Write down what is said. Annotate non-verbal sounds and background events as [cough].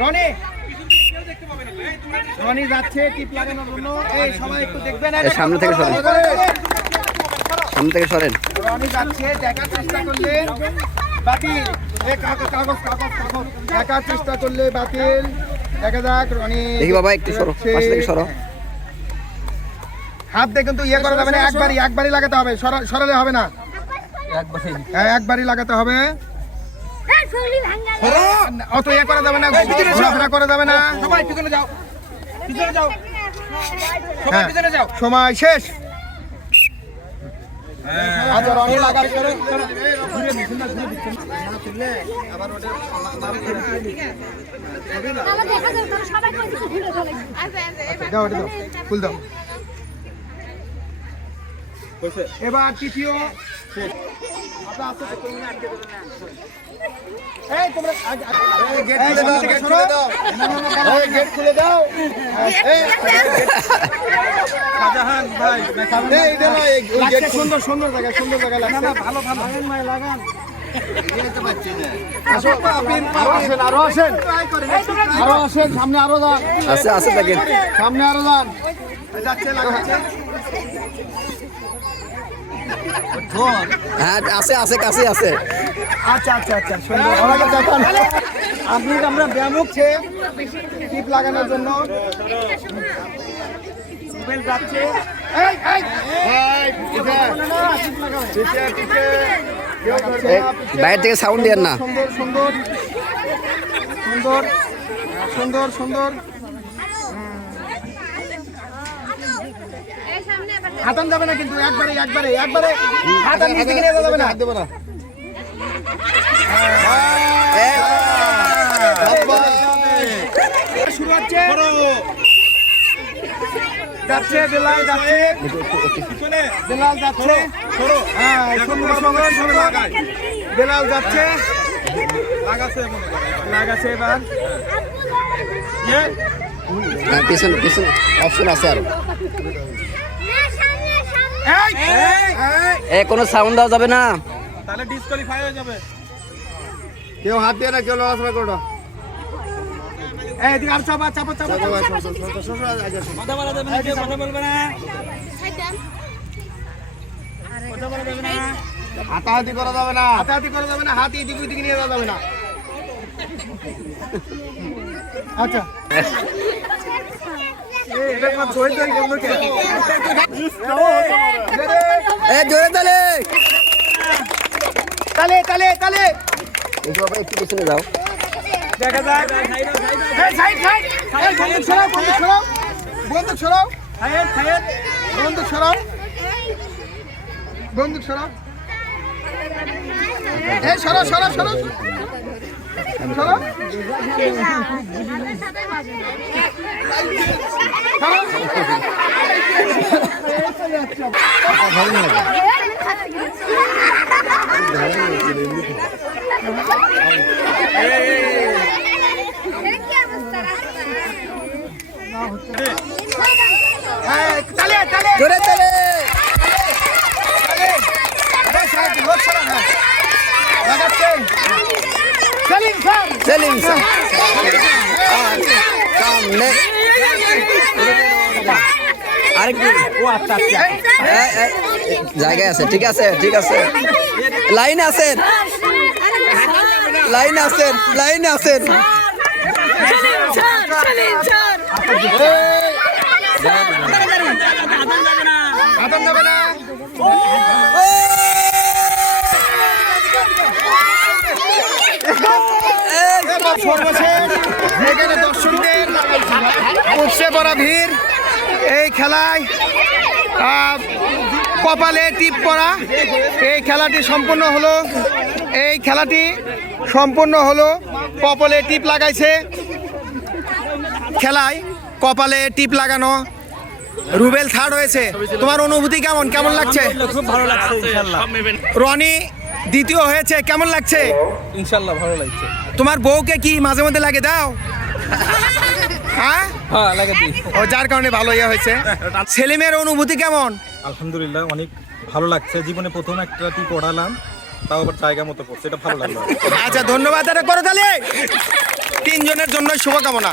রনি। রনি যাচ্ছে টিপ লাগানোর জন্য এই সবাই একটু দেখবেন সামনে থেকে সরেন। সামনে থেকে সরেন। রনি যাচ্ছে দেখার চেষ্টা করলে বাতিল। কাগজ কাগজ কাগজ কাগজ। দেখার চেষ্টা করলে বাতিল। দেখা যাক রনি দেখি বাবা, একটু সরো, পাশ থেকে সরো। হাত দিয়ে কিন্তু ইয়ে করা যাবে না একবারই একবারই লাগাতে হবে। সরা- সরালে হবে না। হ্যাঁ একবারই লাগাতে হবে। অত ইয়ে করা যাবে না ঘোরাফেরা করা যাবে না। সবাই পিছনে যাও। পিছনে যাও। সবাই হ্যাঁ, পিছনে যাও। সময় শেষ। আচ্ছা লাগার দাও দাও। ফুল দাও। এবার তৃতীয়। শেষ। গেট খুলে দাও। শাহজাহান ভাই সুন্দর সুন্দর জায়গা সুন্দর জায়গা লাগছে। ভালো ভালো। লাগান আরও আসেন। আরও আসেন সামনে আরও যান। আছে আছে দেখেন। সামনে আরও যান। যাচ্ছে হ্যাঁ আছে আছে কাছে আছে। আচ্ছা আচ্ছা আচ্ছা সুন্দর ওনাকে দেখান আপনি আমরা ব্যায়াম হচ্ছে টিপ লাগানোর জন্য। বাইরে থেকে সাউন্ড দেন না। সুন্দর সুন্দর সুন্দর সুন্দর সুন্দর। হাতান যাবে না কিন্তু একবারে একবারে একবারে হাতান নিচে নিয়ে যাবে না। হাত দেবো না। শুরু হচ্ছে। যাচ্ছে বেলাল যাচ্ছে। বেলাল যাচ্ছে। হ্যাঁ বেলাল যাচ্ছে। এবার। হ্যাঁ, পিছনে পিছনে। অপশন আছে আর এই এই এ কোনো সাউন্ড দেওয়া যাবে না। তাহলে ডিসকোয়ালিফাই হয়ে যাবে। কেউ হাত দিয়ে না কেউ লড়াচড়া করো। এদিকে আর চাপা চাপা চাপা চাপা। কথা বলা যাবে না কেউ কথা বলবে না। কথা বলা যাবে না। হাতাহাতি করা যাবে না। হাতাহাতি করা যাবে না হাত এদিক ওদিকে নিয়ে যাওয়া যাবে না। আচ্ছা। এ জোরে তালে। তালে তালে তালে। একটু বাবা একটু পিছনে যাও। দেখা যাক। এই সাইড সাইড। এই বন্দুক সরাও বন্দুক সরাও। বন্দুক সরাও। খায়ের খায়ের বন্দুক সরাও। বন্দুক সরাও। এই সরাও সরাও এই, তালে তালে জোরে লাগাচ্ছে সেলিং স্যার সেলিং সামনে আরেকটু ও আচ্ছা আচ্ছা এ, এ, জায়গায় আছে ঠিক আছে ঠিক আছে লাইন আছেন লাইন আছেন লাইন আছেন আদম যাবে না এবার সর্বশেষ দর্শকদের উপসে পড়া ভিড় এই খেলায় আহ, কপালে টিপ পড়া। এই খেলাটি সম্পূর্ণ হলো এই খেলাটি সম্পূর্ণ হলো কপালে টিপ লাগাইছে। খেলায় কপালে টিপ লাগানো। রুবেল থার্ড হয়েছে। তোমার অনুভূতি কেমন? কেমন লাগছে? খুব ভালো লাগছে ইনশাআল্লাহ। রনি দ্বিতীয় হয়েছে কেমন লাগছে? ইনশাআল্লাহ ভালো লাগছে। তোমার বউকে কি মাঝে মধ্যে লাগে? দাও। [laughs] হ্যাঁ? হ্যাঁ ও যার কারণে ভালো ইয়ে হয়েছে। সেলিমের অনুভূতি কেমন? আলহামদুলিল্লাহ অনেক ভালো লাগছে। জীবনে প্রথম একটা টি পড়ালাম তাও আবার জায়গা মতো পড়ছে। এটা ভালো লাগল। আচ্ছা ধন্যবাদ। করো তাহলে। তিনজনের জন্য শুভকামনা।